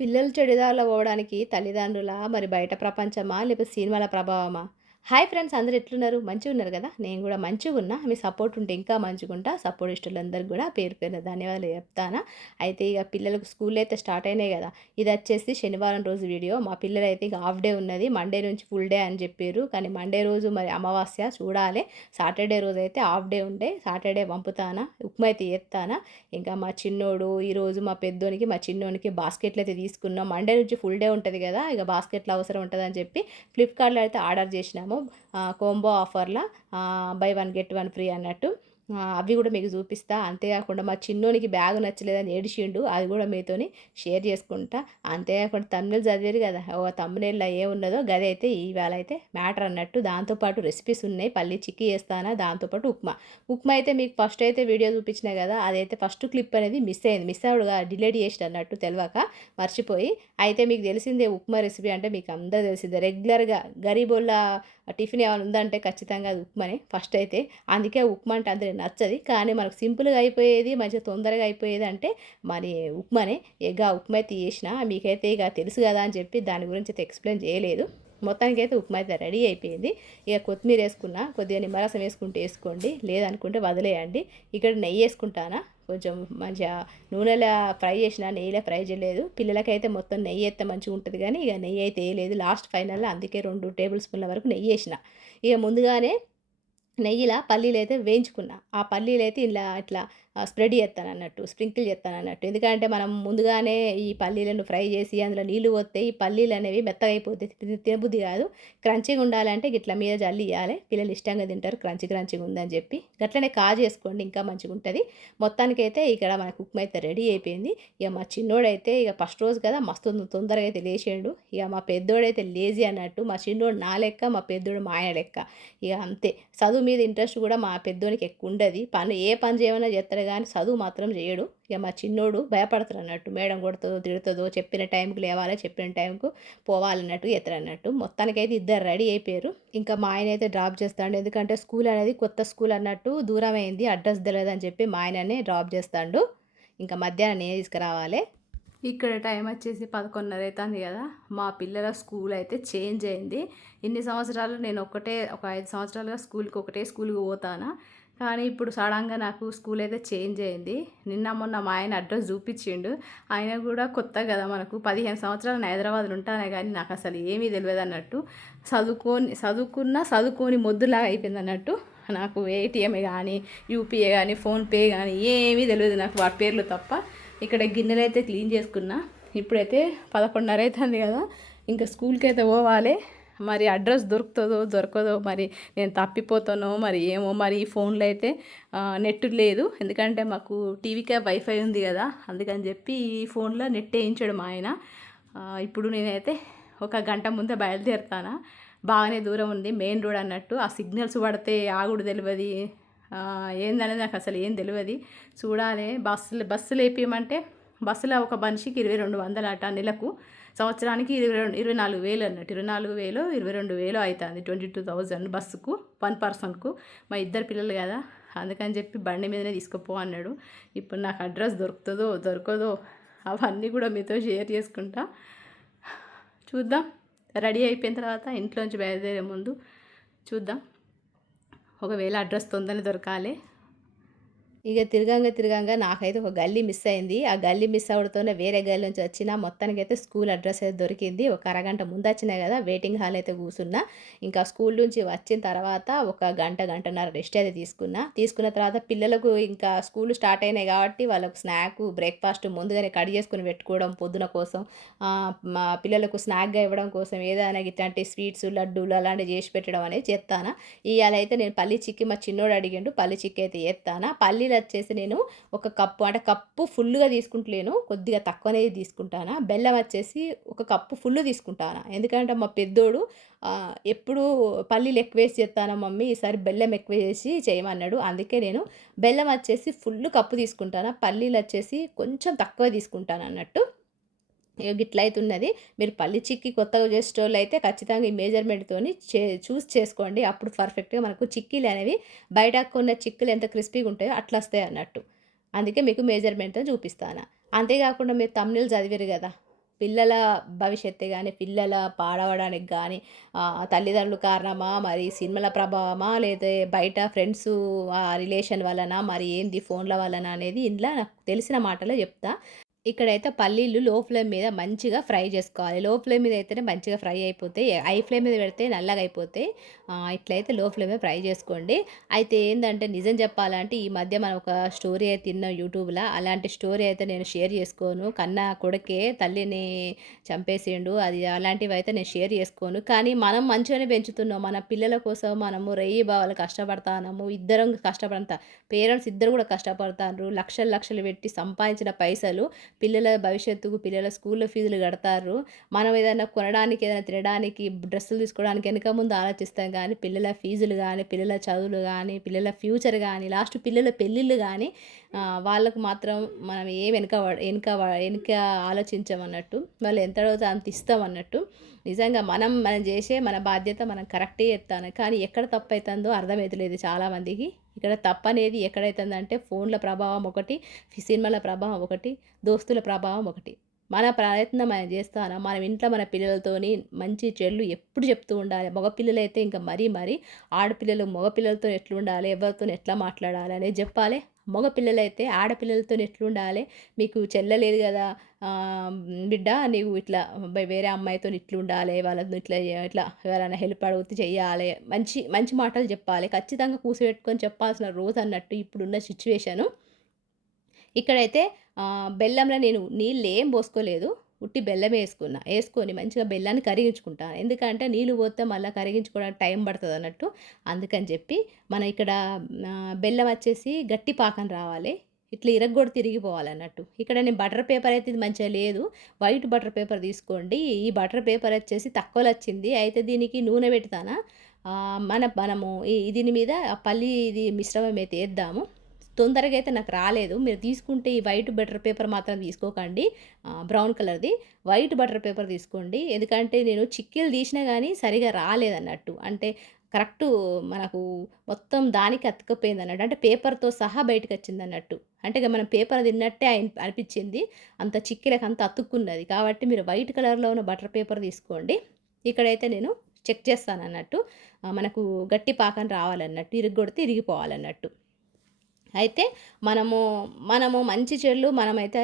పిల్లలు చెడుదారిలో పోవడానికి తల్లిదండ్రులా, మరి బయట ప్రపంచమా, లేకపోతే సినిమాల ప్రభావమా? హాయ్ ఫ్రెండ్స్, అందరూ ఎట్లున్నారు? మంచిగా ఉన్నారు కదా? నేను కూడా మంచిగా ఉన్నా. మీ సపోర్ట్ ఉంటే ఇంకా మంచిగుంటా. సపోర్ట్ ఇష్టలందరికీ కూడా పేరు పేరున ధన్యవాదాలు చెప్తాను. అయితే ఇక పిల్లలకు స్కూల్ అయితే స్టార్ట్ అయినాయి కదా. ఇది వచ్చేసి శనివారం రోజు వీడియో. మా పిల్లలు అయితే ఇక హాఫ్ డే ఉన్నది, మండే నుంచి ఫుల్ డే అని చెప్పారు. కానీ మండే రోజు మరి అమావాస్య చూడాలి. సాటర్డే రోజు అయితే హాఫ్ డే ఉండే. సాటర్డే పంపుతానా, ఉప్మా అయితే చేస్తానా. ఇంకా మా చిన్నోడు ఈరోజు మా పెద్దోనికి మా చిన్నోనికి బాస్కెట్లు అయితే తీసుకున్నాం. మండే నుంచి ఫుల్ డే ఉంటుంది కదా, ఇక బాస్కెట్లు అవసరం ఉంటుందని చెప్పి ఫ్లిప్కార్ట్లో అయితే ఆర్డర్ చేసినాము. కోంబో ఆఫర్లా బై 1 గెట్ 1 ఫ్రీ అన్నట్టు. అవి కూడా మీకు చూపిస్తా. అంతేకాకుండా మా చిన్నోనికి బ్యాగ్ నచ్చలేదని ఏడిచిండు, అది కూడా మీతోని షేర్ చేసుకుంటా. అంతేకాకుండా తమ్ముళ్ళు చదివారు కదా, ఓ తమ్ముళ్ళలో ఏమున్నదో గది అయితే ఇవాళ అయితే మ్యాటర్ అన్నట్టు. దాంతోపాటు రెసిపీస్ ఉన్నాయి. పల్లి చిక్కీ చేస్తానా, దాంతోపాటు ఉప్మా. ఉప్మా అయితే మీకు ఫస్ట్ అయితే వీడియో చూపించిన కదా, అదైతే ఫస్ట్ క్లిప్ అనేది మిస్ అయింది. మిస్ అవుడుగా డిలీట్ చేసిన అన్నట్టు తెలియక మర్చిపోయి. అయితే మీకు తెలిసిందే ఉప్మా రెసిపీ అంటే మీకు అందరూ తెలిసిందే. రెగ్యులర్గా గరీబోళ్ళ టిఫిన్ ఏమైనా ఉందంటే ఖచ్చితంగా అది ఉప్మానే ఫస్ట్ అయితే. అందుకే ఉప్మా అంటే అందరికి నచ్చది. కానీ మనకు సింపుల్గా అయిపోయేది, మంచిగా తొందరగా అయిపోయేది అంటే మరి ఉప్మానే. ఇక ఉప్మా అయితే చేసిన, మీకైతే ఇక తెలుసు కదా అని చెప్పి దాని గురించి అయితే ఎక్స్ప్లెయిన్ చేయలేదు. మొత్తానికి అయితే ఉప్మా అయితే రెడీ అయిపోయింది. ఇక కొత్తిమీర వేసుకున్నా, కొద్దిగా నిమ్మరసం వేసుకుంటే వేసుకోండి, లేదనుకుంటే వదిలేయండి. ఇక్కడ నెయ్యి వేసుకుంటానా, కొంచెం మంచిగా నూనెలో ఫ్రై చేసిన, నెయ్యిలో ఫ్రై చేయలేదు. పిల్లలకైతే మొత్తం నెయ్యి అయితే మంచిగా ఉంటుంది, కానీ ఇక నెయ్యి అయితే వేయలేదు లాస్ట్ ఫైనల్లో. అందుకే 2 టేబుల్ స్పూన్ల వరకు నెయ్యి వేసిన. ఇక ముందుగానే నెయ్యిలా పల్లీలు అయితే వేయించుకున్నా. ఆ పల్లీలు అయితే ఇలా ఇట్లా స్ప్రెడ్ చేస్తాను అన్నట్టు, స్ప్రింకిల్ చేస్తాను అన్నట్టు. ఎందుకంటే మనం ముందుగానే ఈ పల్లీలను ఫ్రై చేసి అందులో నీళ్ళు పోతే ఈ పల్లీలు అనేవి మెత్తగా అయిపోతాయి, తినబుద్ధి కాదు. క్రంచీగా ఉండాలంటే ఇట్లా మీద జల్లి ఇవ్వాలి. పిల్లలు ఇష్టంగా తింటారు క్రంచీగా ఉందని చెప్పి. గట్లనే కాజు చేసుకోండి, ఇంకా మంచిగా ఉంటుంది. మొత్తానికైతే ఇక్కడ మనకు ఉప్మా అయితే రెడీ అయిపోయింది. ఇక మా చిన్నోడైతే ఇక ఫస్ట్ రోజు కదా మస్తు తొందరగా అయితే లేచాడు. ఇక మా పెద్దోడైతే లేజీ అన్నట్టు. మా చిన్నోడు నా లెక్క, మా పెద్దోడు మా ఆయన లెక్క. ఇక అంతే. చదువు మీద ఇంట్రెస్ట్ కూడా మా పెద్దోనికి ఎక్కువ ఉండదు. ఏ పని చేయమన్నా చేస్తాడు, కానీ చదువు మాత్రం చేయడు. ఇక మా చిన్నోడు భయపడతారు అన్నట్టు. మేడం కొడుతుందో తిడుతుందో, చెప్పిన టైంకి లేవాలి, చెప్పిన టైంకు పోవాలన్నట్టు ఎత్తరు అన్నట్టు. మొత్తానికైతే ఇద్దరు రెడీ అయిపోయారు. ఇంకా మా ఆయన అయితే డ్రాప్ చేస్తాడు. ఎందుకంటే స్కూల్ అనేది కొత్త స్కూల్ అన్నట్టు దూరం అయింది, అడ్రస్ తెలియదని చెప్పి మా ఆయననే డ్రాప్ చేస్తాడు. ఇంకా మధ్యాహ్నం నేనే తీసుకురావాలి. ఇక్కడ టైం వచ్చేసి 11:30 అవుతుంది కదా. మా పిల్లల స్కూల్ అయితే చేంజ్ అయింది. ఇన్ని సంవత్సరాలు నేను ఒక 5 సంవత్సరాలుగా ఒకటే స్కూల్కి పోతాను. కానీ ఇప్పుడు సడన్గా నాకు స్కూల్ అయితే చేంజ్ అయింది. నిన్న మొన్న మా ఆయన అడ్రస్ చూపించిండు. ఆయన కూడా కొత్త కదా, మనకు 15 సంవత్సరాలు నేను హైదరాబాద్లో ఉంటానే, కానీ నాకు అసలు ఏమీ తెలియదు అన్నట్టు. చదువుకొని మొద్దులాగా అయిపోయింది అన్నట్టు. నాకు ఏటీఎంఏ కానీ, యూపీఏ కానీ, ఫోన్పే కానీ ఏమీ తెలియదు నాకు, వాటి పేర్లు తప్ప. ఇక్కడ గిన్నెలు అయితే క్లీన్ చేసుకున్నా. ఇప్పుడైతే 11:30 అవుతుంది కదా. ఇంకా స్కూల్కి అయితే పోవాలి. మరి అడ్రస్ దొరుకుతుందో దొరకదో, మరి నేను తప్పిపోతానో మరి ఏమో. మరి ఈ ఫోన్లో అయితే నెట్ లేదు, ఎందుకంటే మాకు టీవీకే వైఫై ఉంది కదా, అందుకని చెప్పి ఈ ఫోన్లో నెట్ వేయించాడు మా ఆయన. ఇప్పుడు నేనైతే ఒక గంట ముందే బయలుదేరుతాను. బాగానే దూరం ఉంది, మెయిన్ రోడ్ అన్నట్టు. ఆ సిగ్నల్స్ పడితే ఆగుడు తెలియదు, ఏందనేది నాకు అసలు ఏం తెలియదు. చూడాలి. బస్సులు వేపించమంటే బస్సులో ఒక మనిషికి 2200 అట నెలకు. సంవత్సరానికి 24,000 అన్నట్టు. 24,000 22,000 అవుతుంది. 22,000 బస్సుకు, 1 పర్సన్కు. మా ఇద్దరు పిల్లలు కదా, అందుకని చెప్పి బండి మీదనే తీసుకుపో అన్నాడు. ఇప్పుడు నాకు అడ్రస్ దొరుకుతుందో దొరకదో అవన్నీ కూడా మీతో షేర్ చేసుకుంటా. చూద్దాం. రెడీ అయిపోయిన తర్వాత ఇంట్లోంచి బయలుదేరే ముందు చూద్దాం. ఒకవేళ అడ్రస్ తొందరనే దొరకాలి. ఇక తిరగంగా నాకైతే ఒక గల్లీ మిస్ అయింది. ఆ గల్లీ మిస్ అవడంతోనే వేరే గల్లీ నుంచి వచ్చిన. మొత్తానికైతే స్కూల్ అడ్రస్ అయితే దొరికింది. ఒక అరగంట ముందు వచ్చినాయి కదా, వెయిటింగ్ హాల్ అయితే కూర్చున్నా. ఇంకా స్కూల్ నుంచి వచ్చిన తర్వాత ఒక గంటన్నర రెస్ట్ అయితే తీసుకున్న తర్వాత పిల్లలకు ఇంకా స్కూల్ స్టార్ట్ అయినాయి కాబట్టి వాళ్ళకు స్నాక్ బ్రేక్ఫాస్ట్ ముందుగానే కట్ చేసుకుని పెట్టుకోవడం పొద్దున కోసం. మా పిల్లలకు స్నాక్గా ఇవ్వడం కోసం ఏదైనా ఇట్లాంటి స్వీట్స్, లడ్డూలు అలాంటివి చేసి పెట్టడం అనేది చేస్తాను. ఇవాళ అయితే నేను పల్లి చిక్కి మా చిన్నోడు అడిగిండు, పల్లి చిక్కి అయితే చేస్తాను. పల్లీల పల్లీలొచ్చేసి నేను ఒక కప్పు అంటే కప్పు ఫుల్లుగా తీసుకుంటలేను. కొద్దిగా తక్కువనే తీసుకుంటానా. బెల్లం వచ్చేసి ఒక కప్పు ఫుల్లు తీసుకుంటానా. ఎందుకంటే మా పెద్దోడు ఎప్పుడూ పల్లీలు ఎక్కువేసి చేత్తానా మమ్మీ ఈసారి బెల్లం ఎక్కువ చేసి చేయమన్నాడు. అందుకే నేను బెల్లం వచ్చేసి ఫుల్లు కప్పు తీసుకుంటానా. పల్లీలొచ్చేసి కొంచెం తక్కువ తీసుకుంటానన్నట్టు. ఇగ గిట్లయితున్నది. మీరు పల్లి చిక్కీ కొత్తగా చేసేటోళ్ళైతే ఖచ్చితంగా ఈ మెజర్‌మెంట్‌తోని చూసి చేసుకోండి. అప్పుడు పర్ఫెక్ట్‌గా మనకు చిక్కీలనేవి బయట కొన్న చిక్కులు ఎంత క్రిస్పీ‌గుంటాయో అట్లొస్తాయన్నట్టు. అందుకే మీకు మెజర్‌మెంట్‌తో చూపిస్తాను. అంతే కాకుండా మీరు థంబ్‌నెయిల్ చదివిర్రు గదా! పిల్లల భవిష్యత్తే గాని, పిల్లల పాడవడానికి గాని తల్లిదండ్రులు కారణమా? మరి సినిమాల ప్రభావమా? లేతే బయట ఫ్రెండ్సు రిలేషన్ వలనా? మరి ఏంది ఫోన్‌ల వలనా? అనేది ఇందుల నాకు తెలిసిన మాటలో చెప్తా. ఇక్కడైతే పల్లీలు లో ఫ్లేమ్ మీద మంచిగా ఫ్రై చేసుకోవాలి. లో ఫ్లేమ్ మీద అయితేనే మంచిగా ఫ్రై అయిపోతాయి. హై ఫ్లేమ్ మీద పెడితే నల్లగయిపోతాయి. ఇట్లయితే లో ఫ్లేమ్ మీద ఫ్రై చేసుకోండి. అయితే ఏందంటే నిజం చెప్పాలంటే ఈ మధ్య మనం ఒక స్టోరీ అయితే ఇన్నాం యూట్యూబ్‌ల. అలాంటి స్టోరీ అయితే నేను షేర్ చేసుకోను. కన్న కొడుకే తల్లిని చంపేసిండు. అది అలాంటివైతే నేను షేర్ చేసుకోను. కానీ మనం మంచిగానే పెంచుతున్నాం. మన పిల్లల కోసం మనము రేయిబవలు కష్టపడతాన్నాము. ఇద్దరం పేరెంట్స్ ఇద్దరు కూడా కష్టపడతాండ్రు. లక్షలు లక్షలు పెట్టి సంపాదించిన పైసలు పిల్లల భవిష్యత్తుకు, పిల్లల స్కూల్‌లో ఫీజులు గడతార్రు. మనం ఏదైనా కొనడానికి, ఏదైనా తినడానికి, డ్రెస్సులు తీసుకోవడానికి వెనక ముందు ఆలోచిస్తాం గానీ, పిల్లల ఫీజులు గానీ, పిల్లల చదువులు గానీ, పిల్లల ఫ్యూచర్ గానీ, లాస్ట్ పిల్లల పెళ్ళిళ్ళు గానీ వాళ్ళకు మాత్రం మనం ఏం ఎనక ఆలోచించమన్నట్టు. వాళ్ళు ఎంత అడిగితే అంత ఇస్తామన్నట్టు. నిజంగా మనం జేసే మన బాధ్యత మనం కరెక్టే జేత్తాను. కానీ ఎక్కడ తప్పైతందో అర్థమైతలేదు చాలా మందికి. ఇక్కడ తప్పనేది ఎక్కడైతుందంటే ఫోన్‌ల ప్రభావం ఒకటి, సినిమాల ప్రభావం ఒకటి, దోస్తుల ప్రభావం ఒకటి. మన ప్రయత్నం మనం జేస్తానం. మనం ఇంట్లో మన పిల్లలతోని మంచి చెడులు ఎప్పుడు చెప్తూ ఉండాలి. మగపిల్లలైతే ఇంకా మరీ ఆడపిల్లలు మగపిల్లలతో ఎట్లుండాలి, ఎవరితోని ఎట్లా మాట్లాడాలి అనేది జెప్పాలే. మగపిల్లలైతే ఆడపిల్లలతోని ఎట్లుండాలే, మీకు చెల్లె లేదు గదా! బిడ్డ నీవు ఇట్లా వేరే అమ్మాయితోని ఇట్లుండాలే, వాళ్ళని ఇట్లా ఎవరైనా హెల్ప్ అడిగితే చెయ్యాలే. మంచి మంచి మాటలు జెప్పాలి. ఖచ్చితంగా కూసోబెట్టుకొని చెప్పాల్సిన రోజన్నట్టు ఇప్పుడున్న సిచ్యువేషను. ఇక్కడైతే బెల్లంలో నేను నీళ్ళేం పోసుకోలేదు. ఉట్టి బెల్లమే యేసుకున్నా. యేసుకొని మంచిగా బెల్లాన్ని కరిగించుకుంటా. ఎందుకంటే నీళ్ళు పోతే మళ్ళా కరిగించుకోవడానికి టైం పడతదన్నట్టు. అందుకని చెప్పి మనం ఇక్కడ బెల్లం వచ్చేసి గట్టి పాకం రావాలి. ఇట్లా ఇరగ్గొడితే ఇరిగిపోవాలన్నట్టు. ఇక్కడ నేను బటర్ పేపర్ అయితే ఇది మంచిగా లేదు. వైట్ బటర్ పేపర్ తీసుకోండి. ఈ బటర్ పేపర్ వచ్చేసి తక్కువలో వచ్చింది. అయితే దీనికి నూనె పెడతానా మనము దీని మీద పల్లి ఇది మిశ్రమం అయితే ఏద్దాము. తొందరగా అయితే నాకు రాలేదు. మీరు తీసుకుంటే ఈ వైట్ బటర్ పేపర్ మాత్రం తీసుకోకండి. బ్రౌన్ కలర్‌ది. వైట్ బటర్ పేపర్ తీసుకోండి. ఎందుకంటే నేను చిక్కీలు తీసినా గానీ సరిగ్గా రాలేదన్నట్టు. అంటే కరెక్టు మనకు మొత్తం దానికి అతుక్కపోయిందన్నట్టు. అంటే పేపర్‌తో సహా బయటకొచ్చిందన్నట్టు. అంటే ఇక మనం పేపర్ తిన్నట్టే అనిపిచ్చింది. అంత చిక్కీలకి అంత అతుక్కున్నది. కాబట్టి మీరు వైట్ కలర్‌లో ఉన్న బటర్ పేపర్ తీసుకోండి. ఇక్కడైతే నేను చెక్ చేస్తానన్నట్టు. మనకు గట్టి పాకం రావాలన్నట్టు. ఇరగ్గొడితే ఇరిగిపోవాలన్నట్టు. అయితే మనము, మనము మంచి చెడులు మనమైతే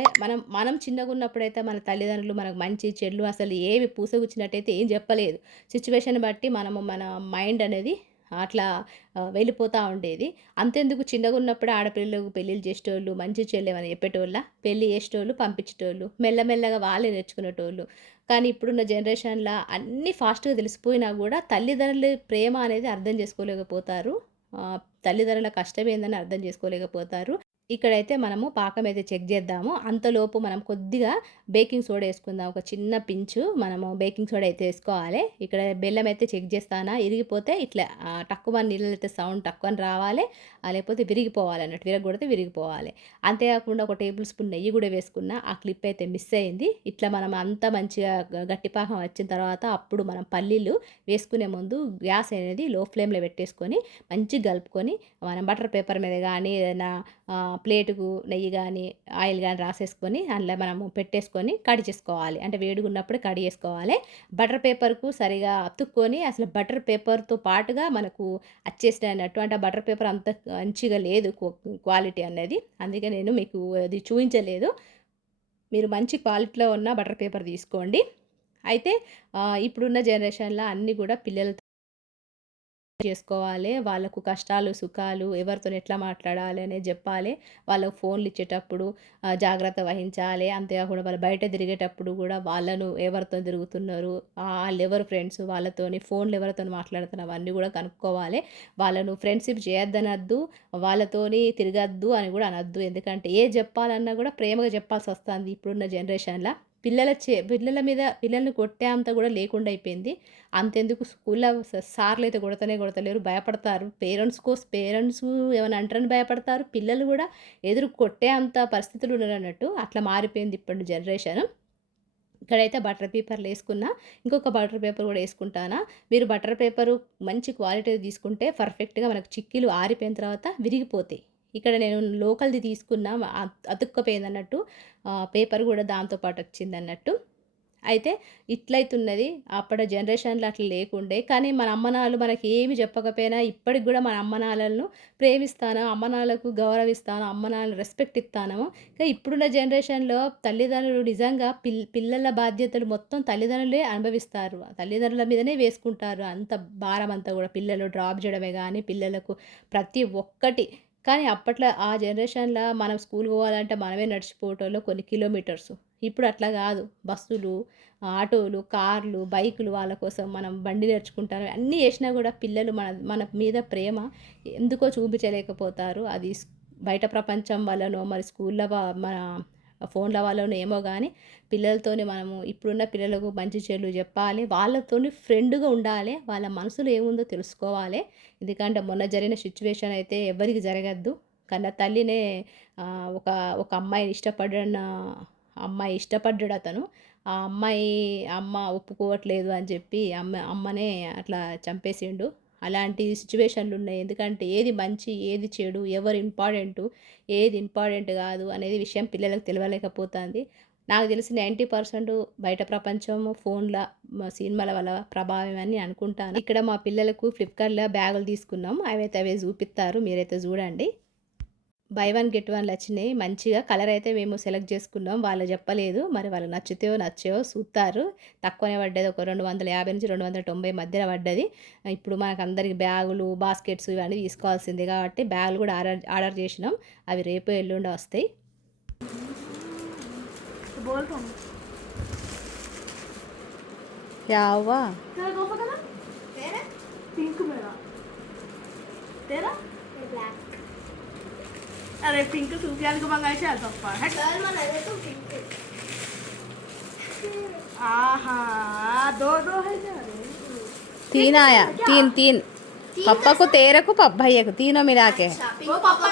మనం చిన్నగున్నప్పుడైతే మన తల్లిదండ్రులు మనకు మంచి చెడులు అసలు ఏమి పూసగుచ్చినట్టయితే ఏం చెప్పలేదు. సిచ్యువేషన్ బట్టి మనము మన మైండ్ అనేది అట్లా వెళ్ళిపోతా ఉండేది. అంతెందుకు చిన్నగున్నప్పుడే ఆడపిల్లలకు పెళ్ళిళ్ళు చేసేటోళ్ళు, మంచి చెడులు ఏమైనా చెప్పేటోళ్ళా? పెళ్లి చేసేటోళ్ళు, పంపించేటోళ్ళు. మెల్లమెల్లగా వాళ్ళే నేర్చుకునేటోళ్ళు. కానీ ఇప్పుడున్న జనరేషన్‌ల అన్నీ ఫాస్ట్‌గా తెలిసిపోయినా గూడా తల్లిదండ్రుల ప్రేమ అనేది అర్థం చేసుకోలేకపోతారు. తల్లిదండ్రుల కష్టమేందని అర్థం చేసుకోలేకపోతారు. ఇక్కడైతే మనము పాకమైతే చెక్ జేద్దాము. అంతలోపు మనం కొద్దిగా బేకింగ్ సోడా యేసుకుందాం. ఒక చిన్న పించు మనము బేకింగ్ సోడా అయితే యేసుకోవాలి. ఇక్కడ బెల్లమైతే చెక్ జేస్తానా, ఇరిగిపోతే ఇట్లా టక్కుమని నీళ్ళైతే సౌండ్ టక్కుని రావాలి. లేకపోతే విరిగిపోవాలన్నట్టు. విరగ్గొడితే విరిగిపోవాలి. అంతేకాకుండా ఒక టేబుల్ స్పూన్ నెయ్యి గూడా వేసుకున్నా. ఆ క్లిప్ అయితే మిస్ అయింది. ఇట్లా మనం అంతా మంచిగా గట్టి పాకం వచ్చిన తర్వాత అప్పుడు మనం పల్లీలు వేసుకునే ముందు గ్యాస్ అనేది లో ఫ్లేమ్‌లో పెట్టేసుకొని మంచిగా కలుపుకొని మనం బటర్ పేపర్ మీద గానీ ఏదైనా ప్లేటుకు నెయ్యి గానీ, ఆయిల్ గానీ రాసేసుకొని అందులో మనము పెట్టేసుకొని కడిగేసుకోవాలి. అంటే వేడిగున్నప్పుడే కడిగేసుకోవాలి. బటర్ పేపర్‌కు సరిగా అతుక్కొని అసలు బటర్ పేపర్‌తో పాటుగా మనకు అచ్చేసినట్టు అంటే ఆ బటర్ పేపర్ అంత మంచిగా లేదు క్వాలిటీ అనేది. అందుకే నేను మీకు అది చూయించలేదు. మీరు మంచి క్వాలిటీలో ఉన్న బటర్ పేపర్ తీసుకోండి. అయితే ఇప్పుడున్న జనరేషన్‌లో అన్నీ గూడా పిల్లలు చేసుకోవాలి. వాళ్ళకు కష్టాలు, సుఖాలు ఎవరితోని ఎట్లా మాట్లాడాలి అనేది జెప్పాలి. వాళ్ళకు ఫోన్‌లు ఇచ్చేటప్పుడు జాగ్రత్త వహించాలి. అంతేకాకుండా వాళ్ళు బయట తిరిగేటప్పుడు గూడా వాళ్ళను ఎవరితో తిరుగుతున్నారు, ఆళ్ళెవరు ఫ్రెండ్స్, వాళ్ళతోని ఫోన్‌లో ఎవరితోని మాట్లాడుతున్నారు అవన్నీ గూడా కనుక్కోవాలి. వాళ్ళను ఫ్రెండ్‌షిప్ చేయొద్దనొద్దు, వాళ్ళతోని తిరగొద్దు అని గూడా అనొద్దు. ఎందుకంటే ఏది జెప్పాలన్నా గూడా ప్రేమగా జెప్పాల్సొస్తాంది ఇప్పుడున్న జనరేషన్‌ల. పిల్లల మీద పిల్లల్ని కొట్టే అంత గూడా లేకుండా అయిపోయింది. అంతెందుకు స్కూల్‌లో సార్‌లయితే కొడతనే కొడతలేరు. భయపడతారు. పేరెంట్సు ఏమన్నా అంటారని భయపడతారు. పిల్లలు గూడా ఎదురు కొట్టే అంత పరిస్థితులు ఉన్నారన్నట్టు. అట్లా మారిపోయింది ఇప్పటి జనరేషన్. ఇక్కడైతే బటర్ పేపర్‌లేసుకున్నా. ఇంకొక బటర్ పేపర్ గూడా యేసుకుంటానా. మీరు బటర్ పేపరు మంచి క్వాలిటీది తీసుకుంటే పర్ఫెక్ట్‌గా మనకు చిక్కీలు ఆరిపోయిన తర్వాత విరిగిపోతాయి. ఇక్కడ నేను లోకల్‌ది తీసుకున్నా అతుక్కపోయిందన్నట్టు. పేపర్ గూడా దాంతో పాటు వచ్చిందన్నట్టు. అయితే ఇట్లయితున్నది. అప్పటి జనరేషన్‌లో అట్లా లేకుండే. కానీ మన అమ్మనాన్నలు మనకేమి చెప్పకపోయినా ఇప్పటికి గూడా మన అమ్మనాన్నలను ప్రేమిస్తాను, అమ్మనాన్నలకు గౌరవిస్తాను, అమ్మనాన్నలు రెస్పెక్ట్ ఇత్తాను. కానీ ఇప్పుడున్న జనరేషన్‌లో తల్లిదండ్రులు నిజంగా పిల్లల బాధ్యతలు మొత్తం తల్లిదండ్రులే అనుభవిస్తారు. తల్లిదండ్రుల మీదనే వేసుకుంటారు. అంత భారమంతా గూడా పిల్లలు డ్రాప్ జేయడమే గానీ పిల్లలకు ప్రతి ఒక్కటి. కానీ అప్పట్లో ఆ జనరేషన్‌ల మనం స్కూల్‌కి పోవాలంటే మనమే నడిచిపోయేటోళ్ళం కొన్ని కిలోమీటర్సు. ఇప్పుడు అట్లా గాదు. బస్సులు, ఆటోలు, కార్లు, బైకులు వాళ్ళ కోసం మనం బండి నేర్చుకుంటారు. అన్నీ చేసినా గూడా పిల్లలు మన మన మీద ప్రేమ ఎందుకో చూపించలేకపోతారు. అది బయట ప్రపంచం వల్లనో మరి స్కూల్‌ల మన ఫోన్‌ల వల్లనో ఏమో గానీ పిల్లలతోని మనము ఇప్పుడున్న పిల్లలకు మంచి చెడులు జెప్పాలి. వాళ్ళతోని ఫ్రెండ్‌గా ఉండాలి. వాళ్ళ మనసులో ఏముందో తెలుసుకోవాలి. ఎందుకంటే మొన్న జరిగిన సిట్యుయేషన్ అయితే ఎవ్వరికీ జరగద్దు. కన్న తల్లినే ఒక ఒక అమ్మాయి ఇష్టపడ్డాడతను. ఆ అమ్మాయి అమ్మ ఒప్పుకోవట్లేదు అని చెప్పి అమ్మనే అట్లా చంపేసిండు. అలాంటి సిట్యుయేషన్‌లున్నాయి. ఎందుకంటే ఏది మంచి, ఏది చెడు, ఎవరు ఇంపార్టెంటు, ఏది ఇంపార్టెంట్ గాదు అనేది విషయం పిల్లలకు తెలవలేకపోతాంది. నాకు తెలిసి 90% బయట ప్రపంచము ఫోన్‌ల, సినిమాల వల్ల ప్రభావం అని అనుకుంటాను. ఇక్కడ మా పిల్లలకు ఫ్లిప్‌కార్ట్‌లో బ్యాగులు తీసుకున్నాం. అవైతే అవే జూపిత్తారు. మీరైతే జూడండి. బై వన్ గెట్ వన్‌లు వచ్చినాయి. మంచిగా కలర్ అయితే మేము సెలెక్ట్ చేసుకున్నాం. వాళ్ళు చెప్పలేదు. మరి వాళ్ళకి నచ్చుతాయో నచ్చవో చూత్తారు. తక్కువనే పడ్డది. ఒక 250-290 మధ్యన పడ్డది. ఇప్పుడు మనకందరికి బ్యాగులు, బాస్కెట్స్ ఇవన్నీ తీసుకోవాల్సిందే కాబట్టి బ్యాగులు కూడా ఆర్డర్ చేసినాం. అవి రేపు ఎల్లుండో వస్తాయి. क्या हुआ? पिंक मेरा तेरा अरे पिंक सूफियान को मंगाई थी पापा हट आहा दो दो है जा तीन आया, तीन पप्पा को, तेरे को, भैया को, तीनों मिला के। वो पापा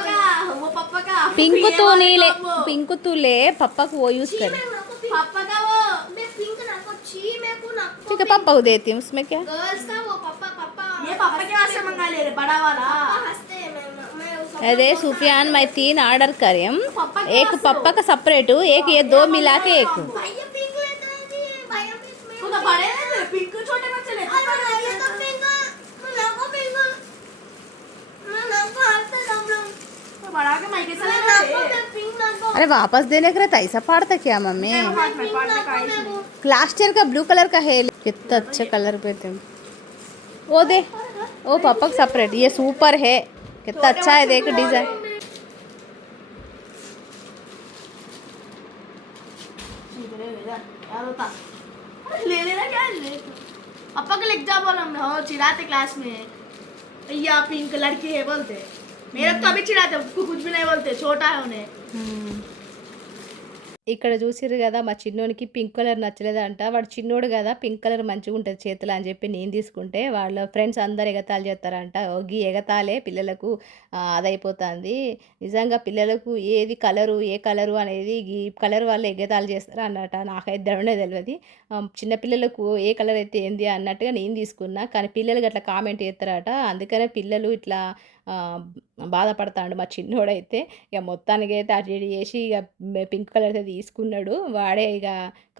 का पिंक तू नहीं ले, पिंक तू ले, पापा को वो यूज कर। पापा का वो मैं पिंक नाको ची मैं को नाको ठीक है, पापा को देती हूँ। उसमें क्या? गर्ल्स का वो पापा ये पापा के वास्ते मंगा ले रे बड़ा वाला हंसते हैं मैं अरे सुफियान, मैं 3 ऑर्डर करे। एक पप्पा का सेपरेट, एक ये 2 मिला के एक। भैया पिंक लेता है जी भैया पिंक में तो बड़े पिंक छोटे बच्चे लेते हैं ये तो पिंक नाको पिंक मैं नाको हंसते सब लोग तो बड़ा के माइके से नाको पिंक नाको अरे वापस देने के लिए ऐसा फाड़ता क्या मम्मी? लास्ट ईयर का ब्लू कलर का है। कितना अच्छा कलर पे थे। वो दे, वो पापा का सेपरेट, ये सुपर है। कितना अच्छा है, देख डिजाइन। ले लेना क्या ले पापा को लिख जा बोल हमने हो चिढ़ाते क्लास में भैया पिंक लड़की है बोलते मेरे तो अभी चिढ़ाते उसको कुछ भी नहीं बोलते छोटा है उन्हें ఇక్కడ చూసిర్రు కదా, మా చిన్నోనికి పింక్ కలర్ నచ్చలేదంట. వాడు చిన్నోడు కదా, పింక్ కలర్ మంచిగా ఉంటుంది చేతిలో అని చెప్పి నేను తీసుకుంటే వాళ్ళ ఫ్రెండ్స్ అందరు ఎగతాళి చేస్తారంట. గీ ఎగతాళే పిల్లలకు అదైపోతుంది. నిజంగా పిల్లలకు ఏది కలరు, ఏ కలరు అనేది ఈ కలర్ వల్ల ఎగతాళి చేస్తారు అన్నట. నాకైతే దడనే తెలియదు. చిన్నపిల్లలకు ఏ కలర్ అయితే ఏంది అన్నట్టుగా నేను తీసుకున్నా. కానీ పిల్లలకి అట్లా కామెంట్ చేస్తారట. అందుకనే పిల్లలు ఇట్లా బాధపడతాడు మా చిన్నోడైతే. ఇక మొత్తానికైతే అటు ఇటు చేసి ఇక పింక్ కలర్ అయితే తీసుకున్నాడు. వాడే ఇక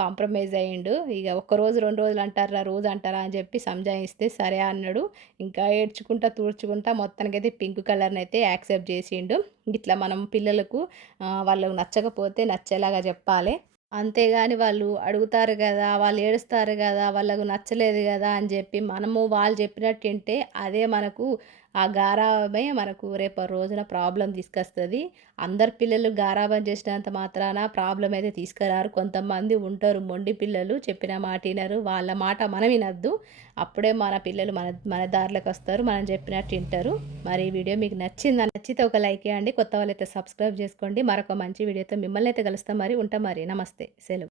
కాంప్రమైజ్ అయ్యిండు. ఇక ఒక్కరోజు 2 రోజులు అంటారా, రోజు అంటారా అని చెప్పి సంజాయిస్తే సరే అన్నాడు. ఇంకా ఏడ్చుకుంటా తూడ్చుకుంటా మొత్తానికైతే పింక్ కలర్ని అయితే యాక్సెప్ట్ చేసిండు. ఇట్లా మనం పిల్లలకు వాళ్ళకు నచ్చకపోతే నచ్చేలాగా చెప్పాలి. అంతేగాని వాళ్ళు అడుగుతారు గదా! వాళ్ళు ఏడుస్తారు గదా! వాళ్ళకు నచ్చలేదు గదా! అని జెప్పి మనము వాళ్ళు చెప్పినట్టు ఇంటే అదే మనకు ఆ గారాబమే మనకు రేపు రోజున ప్రాబ్లమ్ తీసుకొస్తది. అందరు పిల్లలు గారాబం చేసినంత మాత్రాన ప్రాబ్లమ్ అయితే తీసుకురారు. కొంతమంది ఉంటారు మొండి పిల్లలు చెప్పిన మాట ఇనరు. వాళ్ళ మాట మనం ఇనొద్దు. అప్పుడే మన పిల్లలు మన మన దారిలోకొస్తారు. మనం చెప్పినట్టు ఇంటారు. మరి ఈ వీడియో మీకు నచ్చిందా? నచ్చితే ఒక లైక్ ఇయ్యండి. కొత్త వాళ్ళైతే సబ్స్క్రైబ్ చేసుకోండి. మరొక మంచి వీడియోతో మిమ్మల్ని అయితే కలుస్తాం మరి. ఉంటాం మరి. నమస్తే. సెలవు.